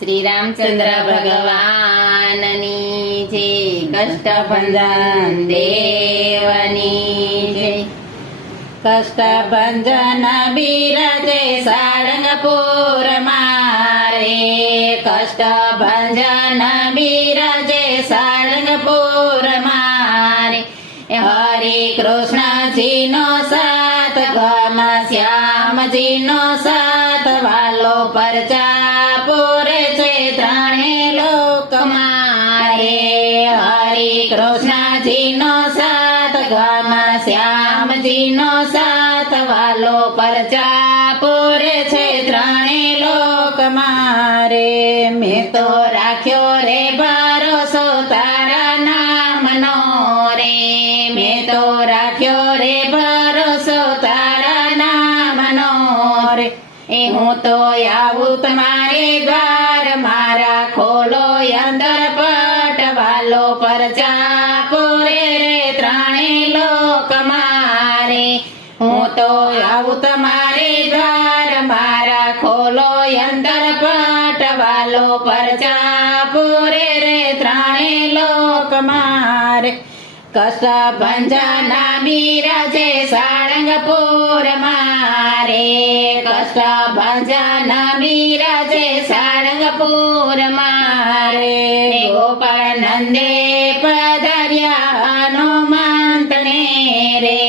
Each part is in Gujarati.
શ્રી રામચંદ્ર ભગવાનની જય, કષ્ટભંજન દેવની જય. કષ્ટભંજન બિરાજે સાળંગપુર મારે, કષ્ટભંજન બિરાજે સાળંગપુર મારે. હરે કૃષ્ણજીનો સાથ, ઘનશ્યામજીનો સાથ, વાલો પરચા પૂરે છે ત્રણે લોક મારે. હરે કૃષ્ણજીનો સાથ, ઘનશ્યામજીનો સાથ, વાલો પરચા પૂરે છે ત્રણે લોક મારે. મેં તો રાખ્યો રે ભરોસો તારા નામનો રે, મેં તો રાખ્યો રે ભરોસો તારા નામનો રે. એ હું તો આવું તમારે દ્વાર, મારા ખોલો અંદર પટ, વાલો પરચા પૂરે રે ત્રણે લોક મારે. હું તો આવું તમારે દ્વાર, મારા ખોલો અંદર પટ, વાલો પરચા પૂરે રે ત્રણે લોક મારે. કષ્ટભંજન બિરાજે સાળંગપુર મારે, કષ્ટભંજન બિરાજે સાળંગપુર મારે. ગોપાળ નંદે પધાર્યા હનુમંતને રે,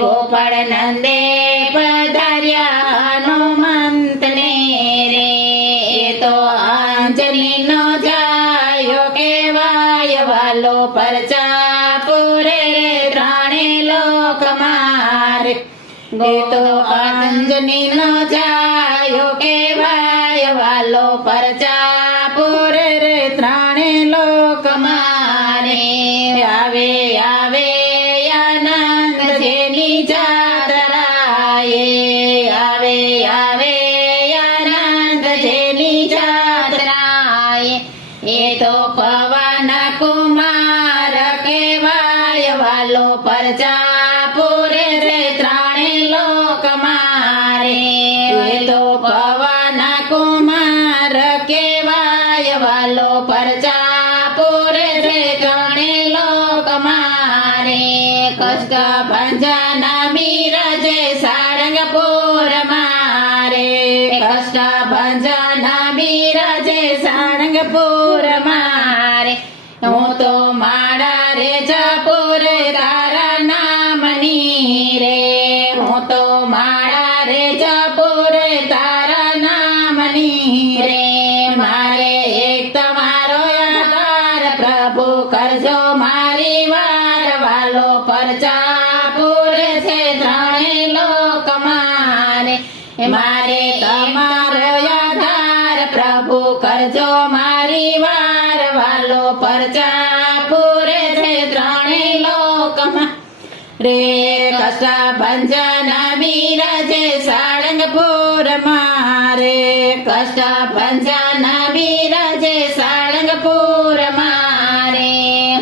ગોપાળ નંદે પધાર્યા હનુમંતને રે. એ તો અંજનીનો જાયો કેવાય, વાલો પરચા પૂરે ત્રણે લોક મારે. એ તો અંજનીનો જાયો કેવાય, વાલો પરચા પૂરે રે ત્રણે લોક મારે. આવે આવે આનંદ જેની જાત્રાએ, આવે આવે આનંદ જેની જાત્રાએ. એ તો પવન કુમાર કેવાય, વાલો પરચા પૂરે રે ત્રણે લોક મારે. એ તો પવન કુમાર કેવાય, વાલો પરચા પૂરે રે ત્રણે લોક મારે. કષ્ટભંજન બિરાજે સાળંગપુર મારે, કષ્ટભંજન બિરાજે સાળંગપુર મારે. હું તો માળા રે જપુર તારા નામની રે, હું તો માળા રે જપુર તારા નામની રે. મારે એક તમારો આધાર, પ્રભુ કરજો મારી વાર, વાલો પરચા પૂરે છે ત્રણે લોક મારે. મારે તમારો આધાર, પ્રભુ કરજો મારી વાર, વાલો પરચા પૂરે છે ત્રણે લોક રે. કષ્ટભંજન બિરાજે સાળંગપુર મારે, કષ્ટભંજન બિરાજે સાળંગપુર મારે.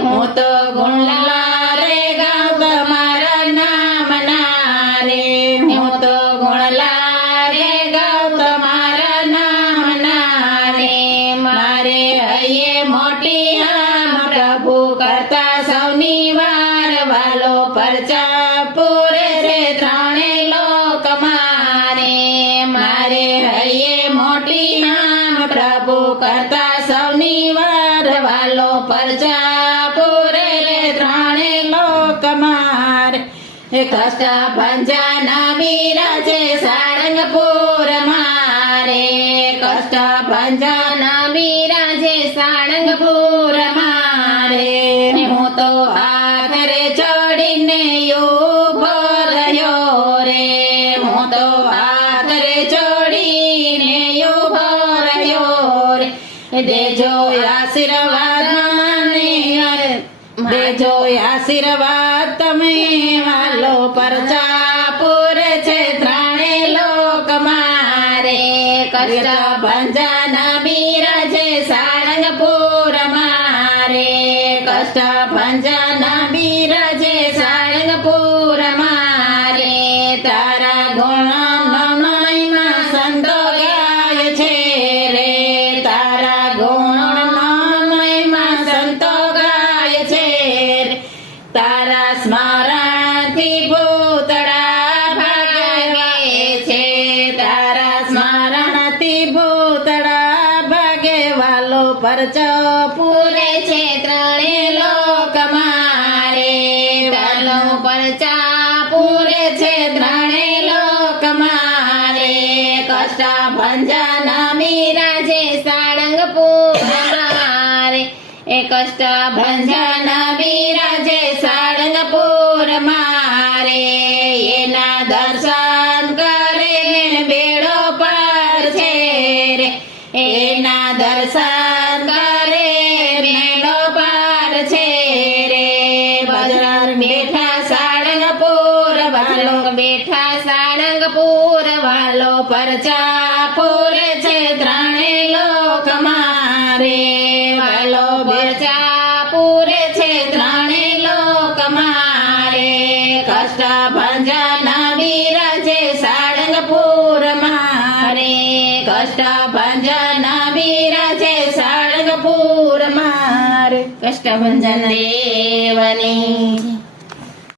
હું તો ગુણલા રે ગાઉં તમારા નામના રે, હું તો ગુણલા રે ગાઉં તમારા નામના રે. મારે હૈયે મોટી આમ, પ્રભુ કરતા સૌની વાર, વાલો પરચા પૂરે છે ત્રણે લોક મારે. મારે હૈયે મોટી આમ, પ્રભુ કરતા સૌની વાર, વાલો પરચા પૂરે રે ત્રણે લોક મારે. કષ્ટભંજન બિરાજે સાળંગપુર મારે, કષ્ટભંજન બિરાજે સાળંગપુર મારે. હું તો હાથ રે જોડીને ઉભો રહ્યો રે, હું તો હાથ રે જોડીને ઉભો રહ્યો રે. દેજો આશીર્વાદ મને, દેજો આશીર્વાદ તમે, વાલો પરચા પૂરે છે ત્રણે લોક મારે. કષ્ટભંજન બિરાજે સાળંગપુર મારે, કષ્ટભંજન બિરાજે સાળંગપુર મારે. તારા ગુણ મહિમા સંતો ગાય છે રે, તારા પરચ પૂરે છે ત્રણે લોક મારે વાલો પરચા પૂરે છે ત્રણે લોક મારે કષ્ટ ભંજન બિરાજે સાળંગપુર મારે એ કષ્ટ ભંજન બિરાજે સાળંગપુર મારે એના દર્શન કરે બેડો પર છે રે એના દર્શન કરે બેડો પર છે રે બજરંગ બેઠા સાળંગપુર વાલો બેઠા સાળંગપુર વાલો પરચા પૂરે છે ત્રણે લોક મારે વાલો પરચા પૂરે છે ત્રણે લોક મારે કષ્ટ ભંજન બિરાજે સાળંગપુર મારે કષ્ટ ભંજન બિરાજે સાળંગપુર મારે કષ્ટ ભંજન દેવની